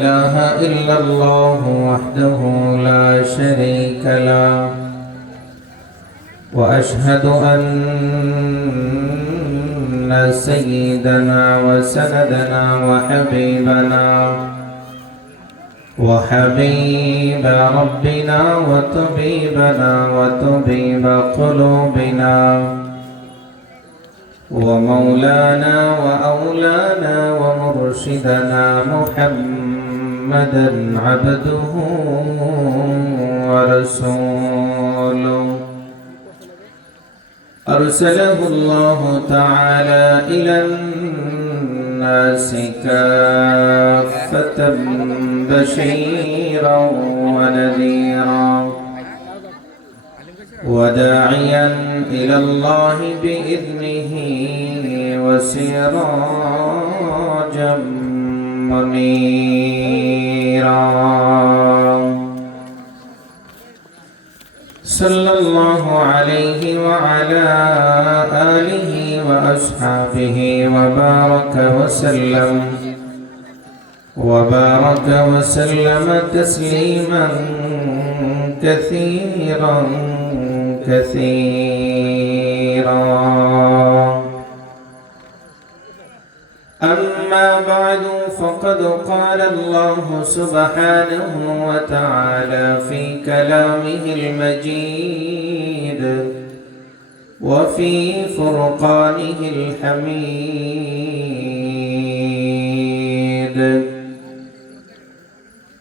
إله إلا الله وحده لا شريك له وأشهد أن سيدنا وسندنا وحبيب ربنا وطبيب قلوبنا ومولانا وأولانا ومرشدنا محمدا عبده ورسوله أرسله الله تعالى إلى الناس كافة بشيرا ونذيرا وداعيا إلى الله بإذنه وسراجا منيرا صلى الله عليه وعلى آله وأصحابه وبارك وسلم تسليما كثيرا أما بعد فقد قال الله سبحانه وتعالى في كلامه المجيد وفي فرقانه الحميد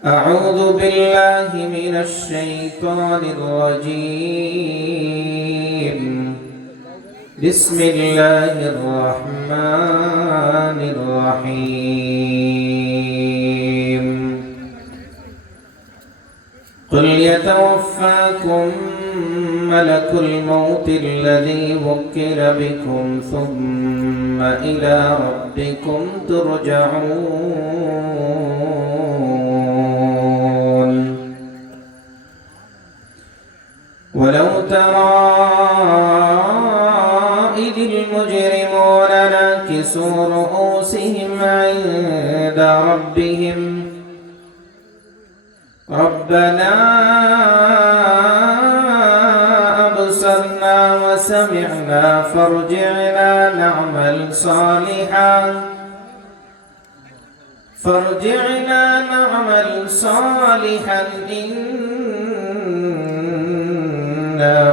أعوذ بالله من الشيطان الرجيم بسم الله الرحمن الرحيم قل يتوفاكم ملك الموت الذي وكل بكم ثم إلى ربكم ترجعون ولو ترى إذ المجرمون ناكسوا رؤوسهم عند ربهم ربنا أبصرنا وسمعنا فارجعنا نعمل صالحا إنا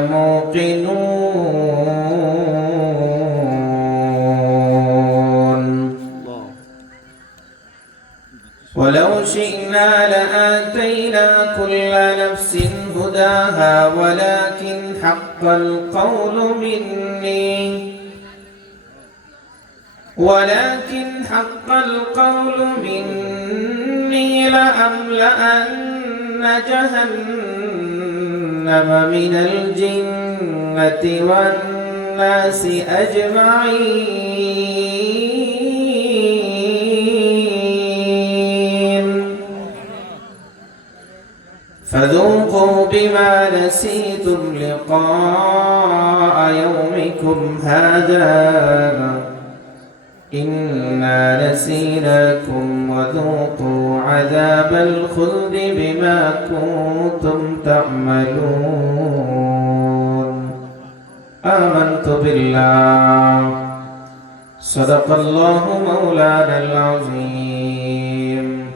موقنون ولو شئنا لآتينا كل نفس هداها ولكن حق القول مني لأملأن جهنم من الجنة والناس أجمعين فذوقوا بما نسيتم لقاء يومكم هذا إنا نسيناكم وذوقوا عذاب الخلد بما كنتم تعملون آمنت بالله صدق الله مولانا العظيم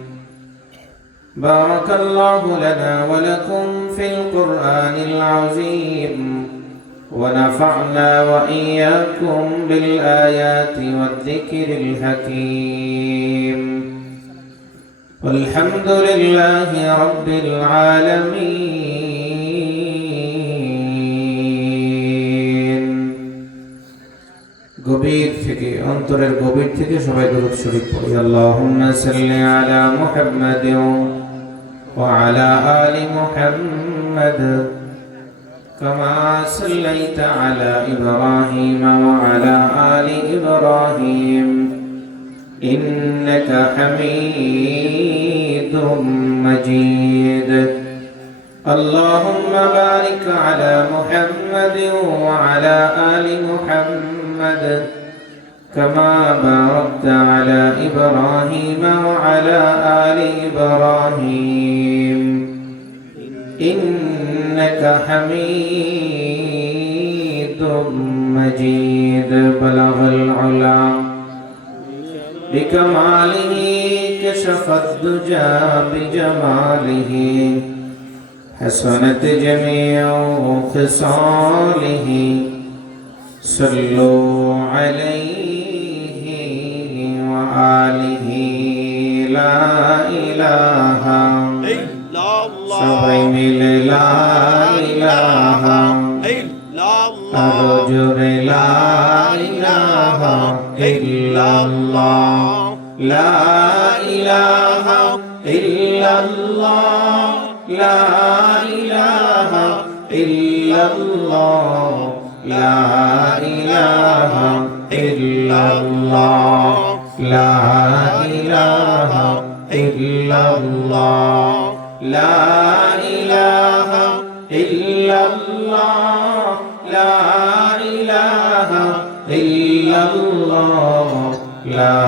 بارك الله لنا ولكم في القرآن العظيم ونفعنا وإياكم بالآيات والذكر الحكيم والحمد لله رب العالمين গভীর থেকে অন্তরের গভীর থেকে সবাই দরুদ শরীফ পড়ি আল্লাহুম্মা সাল্লি আলা মুহাম্মাদ ওয়া আলা আলি মুহাম্মাদ كما صليت على إبراهيم وعلى آل إبراهيم إنك حميد مجيد اللهم بارك على محمد وعلى آل محمد كما باركت على إبراهيم وعلى آل إبراهيم إنك حميد مجيد بلغ العلا بكماله كشف الدجى بجماله حسنت جميع خصاله صلوا عليه وآله لا إله إلا الله সবাই মিলে লা ইলাহা ইল্লাল্লাহ আরজুরে লা ইলাহা ইল্লাল্লাহ লা ইলাহা ইল্লাল্লাহ লা ইলাহা ইল্লাল্লাহ লা ইলাহা ইল্লাল্লাহ লা ইলাহা ইল্লাল্লাহ লা ইলাহা ইল্লাল্লাহ লা ইলাহা ইল্লাল্লাহ লা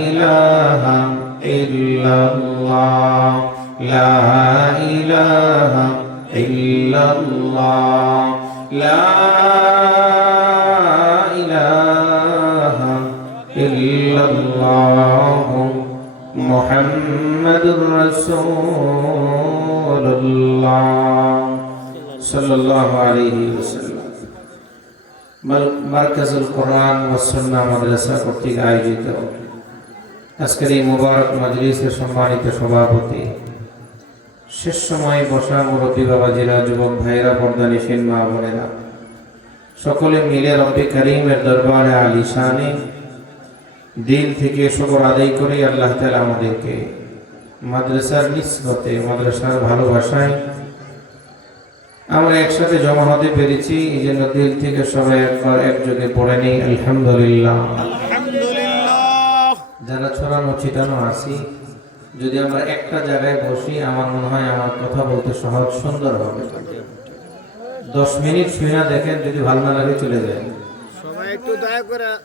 ইলাহা ইল্লাল্লাহ লা ইলাহা ইল্লাল্লাহ লা ইলাহা ইল্লাল্লাহ মুহাম্মাদুর রাসূলুল্লাহ সাল্লাল্লাহু আলাইহি ওয়াসাল্লাম। মারকাজুল কোরআন ওয়াস সুন্নাহ মাদ্রাসা কর্তৃক আয়োজিত আজকের এই মুবারক মজলিসের সম্মানিত সভাপতি, শেষ সময়ে বসা মুরব্বী বাবাজিরা, যুবক ভাইরা, পর্দানিশীন মা বোনেরা, সকলে মিলে রব্বে কারীমের দরবারে আলিশানে দিল থেকে শুকর আদায় করে আল্লাহ তাআলা আমাদেরকে মাদ্রাসার নিসবতে, মাদ্রাসার ভালোবাসায় আমরা একসাথে জমা হতে পেরেছি। এই জন্য দিল থেকে সবাই একবার একযোগে পড়ে নেই আলহামদুলিল্লাহ। যারা ছড়ানো ছিটানো আছি, যদি আমরা একটা জায়গায় বসি, আমার মনে হয় আমার কথা বলতে সহজ সুন্দর হবে। 10 মিনিট শুনে দেখেন, যদি ভালো না লাগে চলে যায়।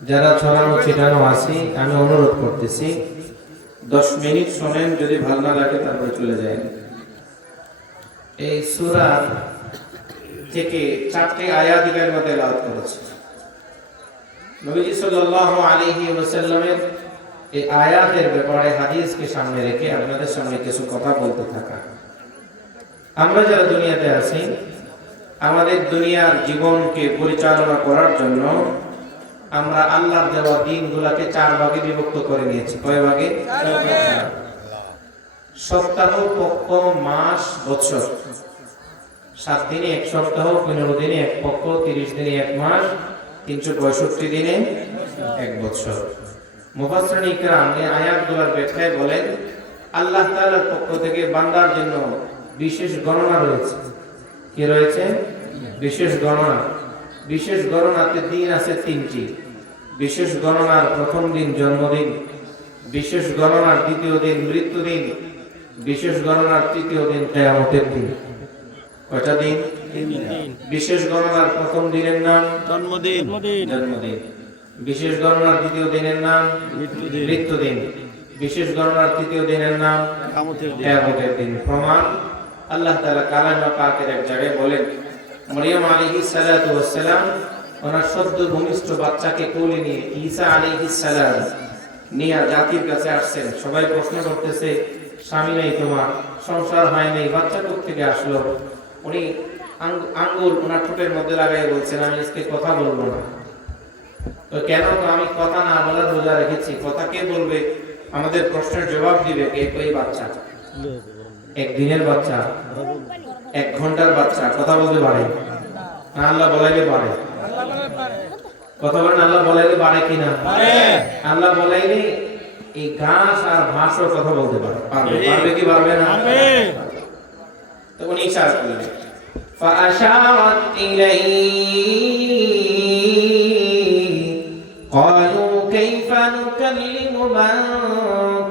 যারা ছড়ানো ছিটানো আছি, আমি অনুরোধ করতেছি 10 মিনিট শোনেন, যদি ভালো না লাগে তারপরে চলে যায়। এই সূরা থেকে 4টি আয়াত এর মধ্যে তেলাওয়াত করেছে নবীজি সাল্লাল্লাহু আলাইহি ওয়াসাল্লামের। এই আয়াতের ব্যাপারে হাদিসকে সামনে রেখে আপনাদের সামনে কিছু কথা বলতে থাকা। আমরা যারা দুনিয়াতে আছি, আমাদের দুনিয়ার জীবনকে পরিচালনা করার জন্য আমরা আল্লাহর দেওয়া দিনগুলোকে 4 ভাগে বিভক্ত করে নিয়েছি। কয় ভাগে? সপ্তাহ, পক্ষ, মাস, বছর। 7 দিনে 1 সপ্তাহ, 15 দিনে 1 পক্ষ, 30 দিনে 1 মাস, 365 দিনে 1 বছর। মুফাসসিরিন ইকরাম এই আয়াতগুলোর ব্যাখ্যায় বলেন, আল্লাহ তাআলার পক্ষ থেকে বান্দার জন্য বিশেষ গণনা রয়েছে। কি রয়েছে? বিশেষ গণনা। বিশেষ গণনাতে দিন আছে 3টি। বিশেষ গণনার প্রথম দিন জন্মদিন, বিশেষ গণনার দ্বিতীয় দিন মৃত্যুদিন, বিশেষ গণনার তৃতীয় দিন কিয়ামতের দিন। কয়টা দিন? 3 দিন। বিশেষ গণনার প্রথম দিনের নাম জন্মদিন। বিশেষ গণনার দ্বিতীয় দিনের নাম মৃত্যুদিন। বিশেষ গণনার তৃতীয় দিনের নাম কিয়ামতের দিন। প্রমাণ, আল্লাহ তাআলা কালামে পাকের এক জায়গায় বলেন, মরিয়ম আলাইহিস সালাতু ওয়াস সালাম ওনার সদ্য ভূমিষ্ঠ বাচ্চাকে কোলে নিয়ে ঈসা আলাইহিস সালাম নিয়ে জাতির কাছে আসছেন। সবাই প্রশ্ন করতেছে, স্বামী নেই তোমার, সংসার হয় নাই, বাচ্চা কোত্থেকে আসলো? উনি আঙ্গুল ওনার ঠোঁটের মধ্যে লাগাই বলছেন, আমি আজকে কথা বলবো না। তো কেন? তো আমি কথা না বলার রোজা রেখেছি। কথা কে বলবে? আমাদের প্রশ্নের জবাব দিবে কে? ওই বাচ্চা। 1 দিনের বাচ্চা, 1 ঘন্টার বাচ্চা কথা বলতে পারে না? আল্লাহ বলাইলে পারে। কথা বলেন, আল্লাহ বলাইলে পারে কিনা? আল্লাহ বলাইলে এই ঘাস আর ভাসও কথা বলতে পারে। পারবে কি পারবে না? তো উনি ইশারা করলেন, فأشارت إليه قالوا كيف نكلم من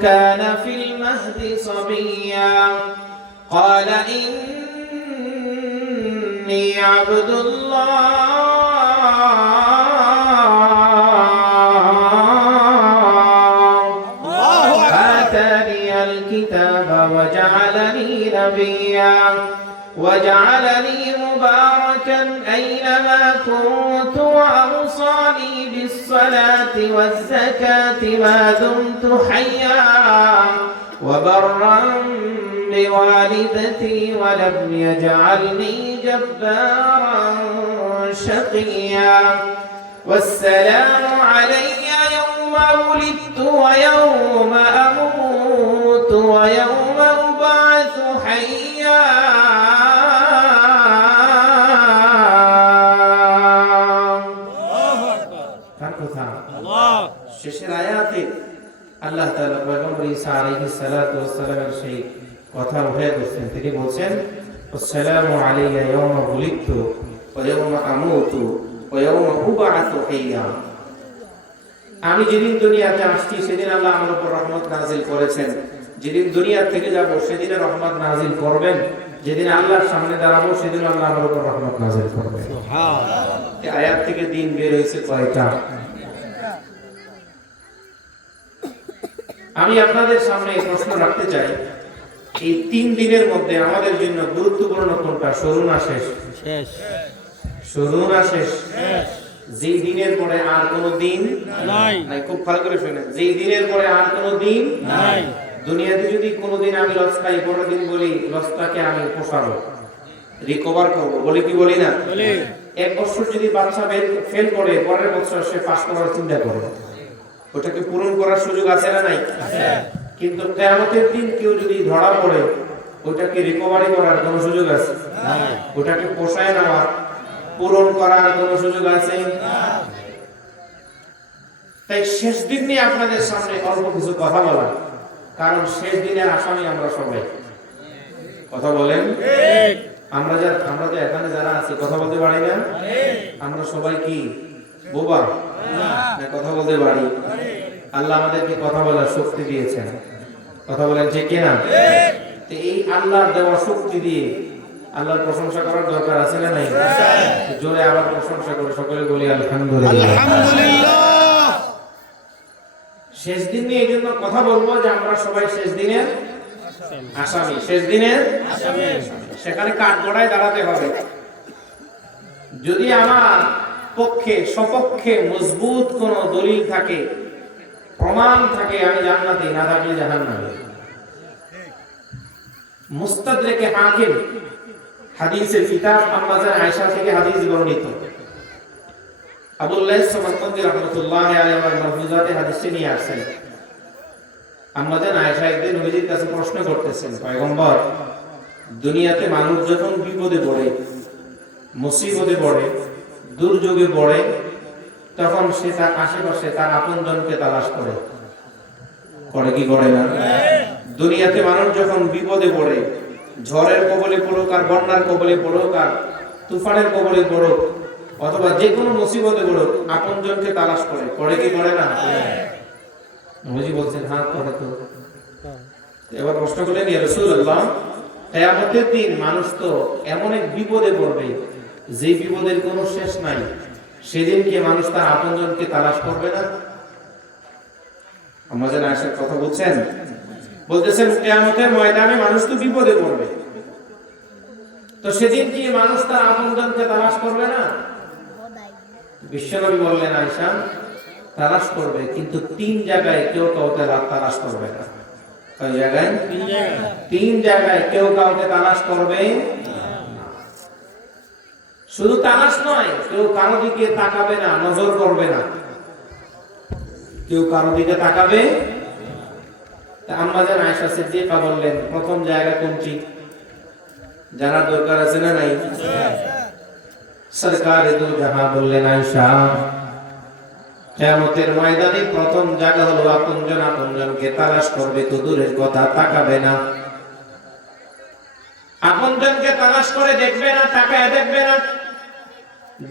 كان في المهد صبيا قال إني عبد الله وجعلني نبيا وجعلني مباركا أينما كنت وأوصاني بالصلاة والزكاة ما دمت حيا وبرا بوالدتي ولم يجعلني جبارا شقيا والسلام علي يوم ولدت ويوم أموت ويوم أبعث حيا শেষের আয়াতে আল্লাহ তাআলা পয়গম্বর ঈসা আলাইহিস সালাতু ওয়াস সালামের সেই কথা উল্লেখ করেছেন। তিনি বলেন আসসালামু আলাইয়া ইয়াওমা বুলিদতু ওয়া ইয়াওমা আমুতু ওয়া ইয়াওমা উবআতু হাইয়া। আমি যেদিন দুনিয়াতে আসছি সেদিন আল্লাহ আমার উপর রহমত নাযিল করেছেন, যেদিন দুনিয়া থেকে যাব সেদিন রহমত নাযিল করবেন, যেদিন আল্লাহর সামনে দাঁড়াবো সেদিন আল্লাহ আমার উপর রহমত নাযিল করবেন। সুবহানাল্লাহ। এই আয়াত থেকে দিন বের হয়েছে কয়টা? আমি আপনাদের সামনে প্রশ্ন রাখতে চাই, এই 3 দিনের মধ্যে আমাদের জন্য গুরুত্বপূর্ণ কোনটা? শুরু না শেষ? শেষ। শুরু না শেষ? শেষ। যেই দিনের পরে আর কোনো দিন নাই। নাই, খুব ভালো করে শুনেন, যেই দিনের পরে আর কোনো দিন নাই। দুনিয়াতে যদি কোনোদিন আমি লস খাই, পরের দিন বলি লসটাকে আমি পোষাবো, রিকভার করবো, বলি কি বলি না? বলি। 1 বছর যদি বাচ্চা ফেল করে পরের বছর সে পাস করার চিন্তা করে, ওটাকে পূরণ করার সুযোগ আছে না নাই? আছে। কিন্তু কিয়ামতের দিন কেউ যদি ধরা পড়ে, ওটাকে রিকভারি করার কোনো সুযোগ আছে? নাই। ওটাকে পোষায় নেওয়ার, পূরণ করার কোনো সুযোগ আছে? না। তাই শেষ দিন নিয়ে আপনাদের সামনে অল্প কিছু কথা বলা, কারণ শেষ দিনের আসামি আমরা সবাই। কথা বলেন ঠিক। আমরা যে এখানে যারা আছি কথা বলতে পারি না? আমরা সবাই কি বোবা? না, কথা বলতে পারি। আল্লাহ আমাদেরকে কথা বলার শক্তি দিয়েছেন। কথা বলেন ঠিক কি না? তো এই আল্লাহর দেওয়া শক্তি দিয়ে আল্লাহর প্রশংসা করার দরকার আছে না নাই? জোরে আবার প্রশংসা করে সকলে বলি আলহামদুলিল্লাহ। আলহামদুলিল্লাহ। শেষ দিন নিয়ে এই জন্য কথা বলবো যে আমরা সবাই শেষ দিনের আসামি। শেষ দিনের আসামি, সেখানে কাঠগড়ায় দাঁড়াতে হবে। যদি আমার পক্ষে সপক্ষে মজবুত কোন দলিল থাকে, প্রমাণ থাকে, আমি জান্নাতে, না থাকলে জাহান্নামে। মুস্তাদরাকে হাকিম হাদিসের কিতাব আম্মা জান আয়েশা থেকে হাদিস বর্ণিত। আবুল্লাহ সামারকান্দি রাহমাতুল্লাহি আলাইহি ওয়া মারফুজাতে হাদিসটি নিয়ে আসেন। আম্মা জান আয়েশা একদিন নবীজির কাছে প্রশ্ন করতেছেন, পয়গম্বর, দুনিয়াতে মানুষ যখন বিপদে পড়ে, মুসিবতে পড়ে, দুর্যোগে পড়ে, তখন সে তার আশেপাশে তার আপনজনকে তালাশ করে। করে কি করে না? দুনিয়াতে মানুষ যখন বিপদে পড়ে, ঝড়ের কবলে পড়ুক আর বন্যার কবলে পড়ুক আর তুফানের কবলে পড়ুক অথবা যে কোনো মুসিবতে পড়ুক, আপনজনকে তালাশ করে। করে কি করে না? নবীজি বলছেন হ্যাঁ করে তো। এবার প্রশ্ন করলেন, ইয়া রাসূলুল্লাহ, কিয়ামতের দিন মানুষ তো এমন এক বিপদে পড়বে যে বিপদের কোনো শেষ নাই, সেদিন কি মানুষ তার আপনজনকে তালাশ করবে না? আমাদের আয়েশার কথা বলছেন, বলতেছেন কিয়ামতের ময়দানে মানুষ তো বিপদে পড়বে, তো সেদিন কি মানুষ তার আপনজনকে তালাশ করবে না? বিশ্বনবী বললেন, আয়েশা, তালাশ করবে, কিন্তু 3 জায়গায় কেউ কাউকে তালাশ করবে না। কয় জায়গায়? 3 জায়গায় কেউ কাউকে তালাশ করবে না। শুধু তালাশ নয়, কেউ কারো দিকে তাকাবে না, নজর করবে না। কেউ কারো দিকে তাকাবে। আম্মা জান আয়েশা সিদ্দিকা বললেন, প্রথম জায়গা কোনটি? জানার দরকার আছে না নাই? সরকারে দু জাহান বললেন, আয়েশা, কিয়ামতের ময়দানে প্রথম জায়গা হলো আপনজনকে তালাশ করবে, তো দূরের কথা তাকাবে না। আপনজনকে তালাশ করে দেখবে না, তাকায় দেখবে না।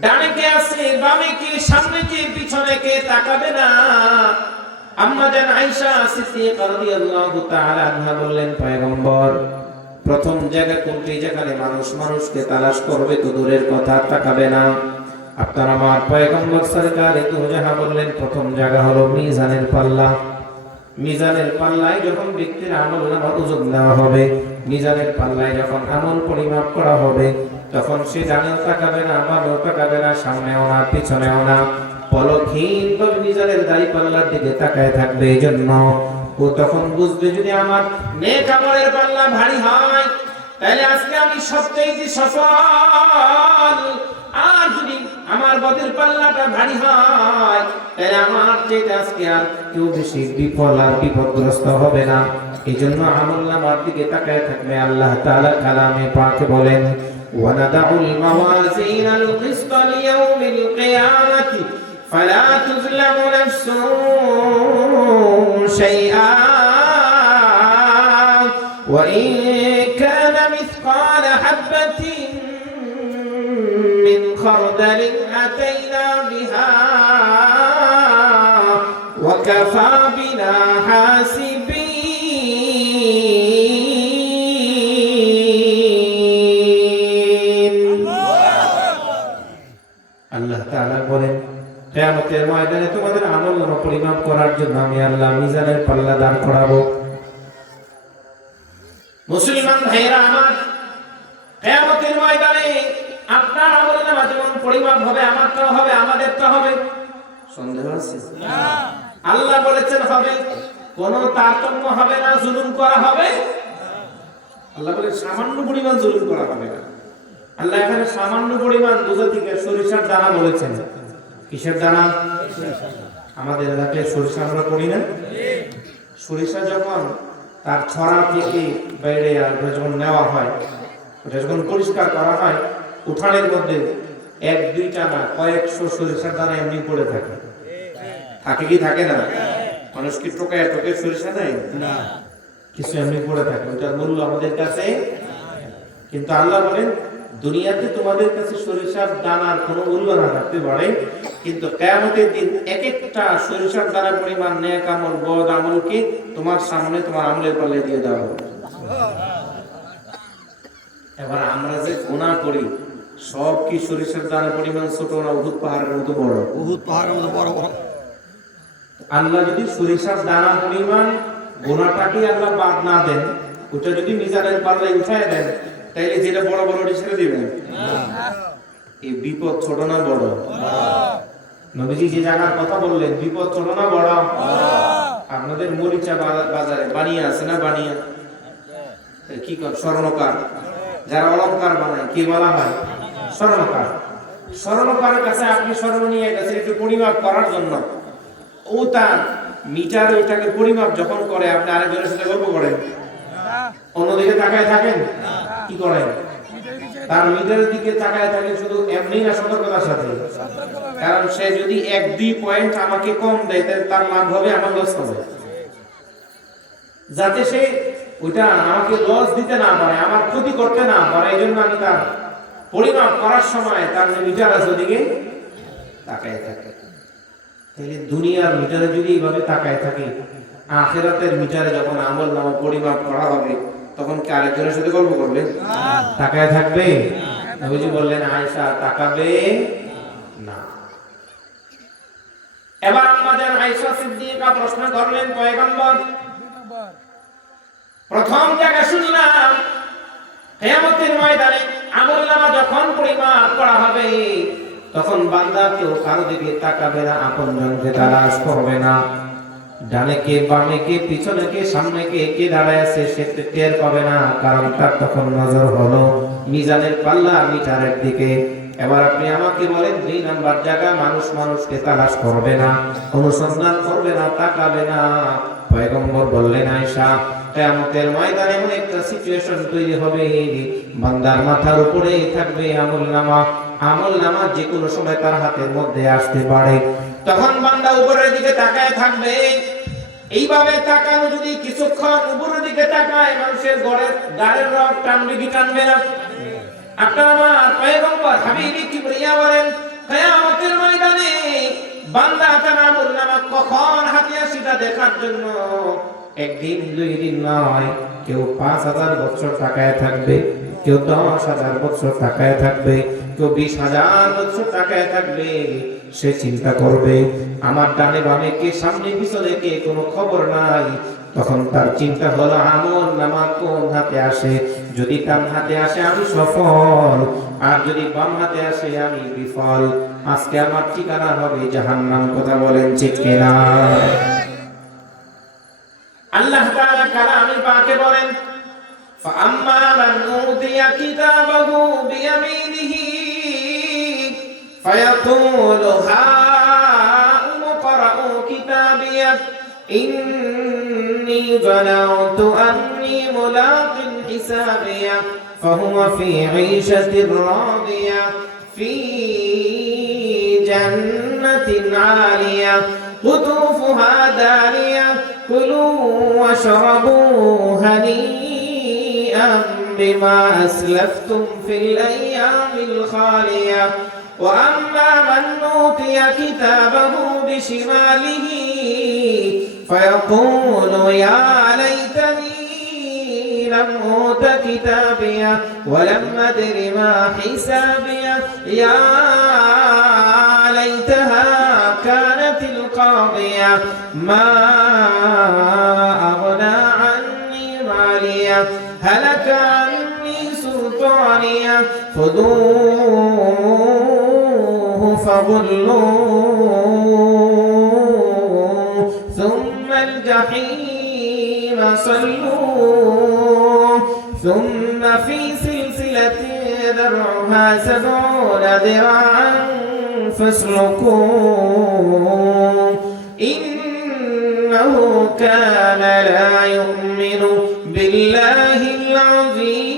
ডানে কে আছে, বামে কে, সামনে কে, পিছনে কে, তাকাবে না। আম্মা জান আয়েশা সিদ্দিকা রাদিয়াল্লাহু তাআলা আনহা বললেন, পয়গম্বর, প্রথম জায়গা কোনটি যেখানে মানুষ মানুষকে তালাশ করবে, তো দূরের কথা তাকাবে না? আপনার আমার পয়গম্বর সরকার দু জাহান বললেন, প্রথম জায়গা হলো মিজানের পাল্লা। মিজানের পাল্লায় যখন ব্যক্তির আমলনামা ওজন দেওয়া হবে, মিজানের পাল্লায় যখন আমল পরিমাপ করা হবে, তখন সে ডানেও তাকাবে না, বামেও তাকাবে না, সামনেও না, পিছনেও না, পলকহীন ভাবে মিজানের দাড়ি পাল্লার দিকে তাকায় থাকবে। এই জন্য ও তখন বুঝবে, যদি আমার নেক আমলের পাল্লা ভারী হয় তাহলে আজকে আমি সবচেয়ে সফল, আর যদি আমার বদের পাল্লাটা ভারী হয় তাহলে আমার চেয়ে আজকে আর কেউ বেশি বিফল আর বিপদগ্রস্ত হবে না। এই জন্য আমলনামার দিকে তাকায় থাকবে। আল্লাহ তাআলা কালামে পাকে বলেন, ওয়ানাদাউল মাওয়াজিনাল কিসত লিয়াউমিল কিয়ামাতি ফালা তুযলামু নাফসুন শাইআ ওয়া ইন কানা মিসকালা হাববাতিন মিন খারদালিন আতাইনা বিহা ওয়া কাফা বিনা হাসিবিন। আল্লাহ তাআলা বলেন, কিয়ামতের ময়দানে তোমাদের আমলনামা পরিমাপ করার জন্য আমি আল্লাহ মিজানের পাল্লা দান করাবো। মুসলমান ভাইরা আমার, কিয়ামতের ময়দানে আপনার আমলনামা যেমন পরিমাপ হবে, আমারটাও হবে, আমাদেরটা হবে। সন্দেহ আছে? না। আল্লাহ বলেছেন হবে, কোনো তারতম্য হবে না, জুলুম করা হবে। আল্লাহ বলে সামান্য পরিমাণ জুলুম করা হবে না। আল্লাহ এখানে সামান্য পরিমাণ বোঝাতে গিয়ে সরিষার দানা বলেছেন। কিসের দানা? আমাদের এলাকায় সরিষা আমরা করি না? সরিষা যখন তার ছড়া থেকে বাইরে যখন নেওয়া হয়, ওটা যখন পরিষ্কার করা হয়, উঠানের মধ্যে এক দুইটা না কয়েকশো সরিষার দানা এমনি পড়ে থাকে। থাকে কি থাকে না? মানুষ কি টোকায় টোকে সরিষা নেয় না, কিছু এমনি পড়ে থাকে, ওটার মূল্য আমাদের কাছে। কিন্তু আল্লাহ বলেন, দুনিয়াতে তোমাদের কাছে সরিষার দানার কোনো মূল্য না থাকতে পারে, কিন্তু কিয়ামতের দিন এক একটা সরিষার দানা পরিমাণ নেক আমল, বদ আমলকে তোমার সামনে তোমার আমলের পাল্লায় দিয়ে দেওয়া হবে। এবার আমরা যে গুনাহ করি, সব কি সরিষার দানা পরিমাণ ছোট না উহুদ পাহাড়ের মতো বড়? উহুদ পাহাড়ের মতো বড় বড়। আল্লাহ যদি সরিষার দানা পরিমাণ গুনাহটাকে আল্লাহ বাদ না দেন, ওটা যদি মিজানের পাল্লায় উঠায় দেন, তাইলে যেটা বড় বড় ছেড়ে দিবেন। এই বিপদ ছোট না বড়? নবীজি যে জায়গার কথা বললেন, বিপদ ছোট না বড়? আপনাদের মরিচা বাজারে বানিয়ে আছে না? বানিয়ে কি কর? স্বর্ণকার, যারা অলংকার বানায় কি বলা হয়? স্বর্ণকার। স্বর্ণকারের কাছে আপনি স্বর্ণ নিয়ে গেছেন একটু পরিমাপ করার জন্য, ও তার মিটারে ওটাকে পরিমাপ যখন করে, আপনি আরেকজনের সাথে গল্প করেন, অন্যদিকে তাকায় থাকেন, কি করেন? তার মিটারের দিকে তাকায় থাকেন শুধু এমনি না, সতর্কতার সাথে। কারণ সে যদি 1-2 পয়েন্ট আমাকে কম দেয়, তাহলে তার লাভ হবে, আমার লস হবে। যাতে সে ওইটা আমাকে লস দিতে না পারে, আমার ক্ষতি করতে না পারে, এই জন্য আমি তার পরিমাপ করার সময় তার যে মিটার আছে ওদিকে তাকায় থাকে। তাহলে দুনিয়ার মিটারে যদি এইভাবে তাকায় থাকে, আখিরাতের মিটারে যখন আমলনামা পরিমাপ করা হবে, তখন কি আরেকজনের সাথে গল্প করবে? তাকায় থাকবে? নবীজি বললেন, আয়েশা তাকাবে না। এবার আমাদের আয়েশা সিদ্দিকা প্রশ্ন করলেন, পয়গম্বর, প্রথম জায়গা শুনলাম কিয়ামতের ময়দানে আমলনামা যখন পরিমাপ করা হবে, তখন বান্দা কেউ কারো দিকে তাকাবে না, আপনজনকে তালাশ করবে না। ডানে কে, বামে কে, পিছনে কে, সামনে কে, কে দাঁড়ায় আছে সে টের পাবে না, কারণ তার তখন নজর হলো মিজানের পাল্লা, মিটারের দিকে। এবার আপনি আমাকে বলেন, 2 নাম্বার জায়গা মানুষ মানুষকে তালাশ করবে না, অনুসন্ধান করবে না, তাকাবে না। পয়গম্বর বললেন, আয়েশা, কিয়ামতের ময়দানে এমন একটা সিচুয়েশন তৈরি হবে, বান্দার মাথার উপরেই থাকবে আমলনামা। আমলনামা যে কোনো সময় তার হাতের মধ্যে আসতে পারে, তখন বান্দা উপরের দিকে তাকায় থাকবে। এইভাবে তাকানো যদি কিছুক্ষণ উপরের দিকে তাকায়, মানুষের গাড়ের রগ টানবে কি টানবে না? আপনার আমার পয়গম্বর হাবিবি কিবরিয়া বলেন, কিয়ামতের ময়দানে বান্দা তার আমলনামা কখন হাতে আসে সেটা দেখার জন্য একদিন দুই দিন নয়, কেউ 5,000 বছর তাকায় থাকবে, কেউ 10,000 বছর তাকায় থাকবে, কেউ 20,000 বছর তাকায় থাকবে। সে চিন্তা করবে আমার ডানে বামে কে, সামনে পিছনে কে, কোনো খবর নাই। তখন তার চিন্তা হলো আমল নামা কোন হাতে আসে, যদি ডান হাতে আসে আমি সফল, আর যদি বাম হাতে আসে আমি বিফল। আজকে আমার ঠিকানা হবে জাহান্নাম। কথা বলেন ঠিক কিনা? আল্লাহ তাআলা কালামে পাকে বলেন, فأما من أوتي كتابه بيمينه فيقول هاؤم اقرءوا كتابيه إني ظننت أني ملاق حسابيه فهو في عيشة راضية في جنة عالية قطوفها دانية كلوا واشربوا هنيئا بما أسلفتم في الأيام الخالية وأما من أوتي كتابه بشماله فيقول يا ليتني لم أوت كتابيه ولم أدر ما حسابيه يا ليتها كانت القاضية ما أغنى عني ماليه هلك عني سلطانيه خذوه فغلوه ثم الجحيم صلوه ثم في سلسلة ذرعها 70 ذراعا فاسلكوه إنه كان لا يؤمن بالله العظيم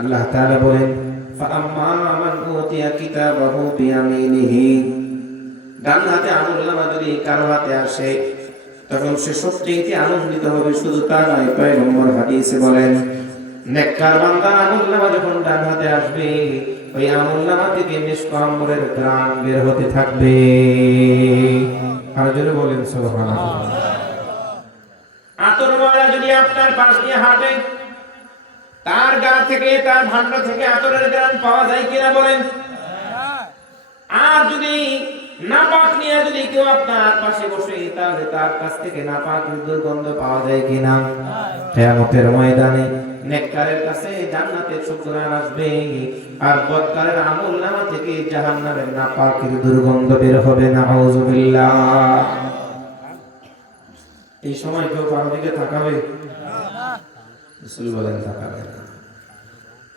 আল্লাহ তাআলা বলেন ফাআম্মা মান উতিয়া কিতাবাহু বিয়ামিনিহি, ডান হাতে আমলনামা যদি কারো হাতে আসে তখন সে সবচেয়ে আনন্দিত হবে। শুধু তা নয়, পয়গম্বর হাদিসে বলেন নেককার বান্দার আমলনামা যখন ডান হাতে আসবে ওই আমলনামা থেকে মিশক আম্বরের ঘ্রাণ বের হতে থাকবে। আর জোরে বলেন সুবহানাল্লাহ। আতরওয়ালা যদি আপনার পাশ দিয়ে হাঁটে, তার গা থেকে, তার ভান্ডার থেকে আতরের ঘ্রাণ পাওয়া যায় কিনা বলেন? আর যদি নাপাক নিয়ে যদি কেউ আপনার পাশে বসে, তাহলে তার কাছ থেকে নাপাক দুর্গন্ধ পাওয়া যায় কিনা? কিয়ামতের ময়দানে নেককারের কাছে জান্নাতের সুঘ্রাণ আসবে, আর বদকারের আমলনামা থেকে জাহান্নামের নাপাকের দুর্গন্ধ বের হবে। নাউযুবিল্লাহ। এই সময় কেউ কারো দিকে তাকাবে? রাসূল বলেন তাকাবে না।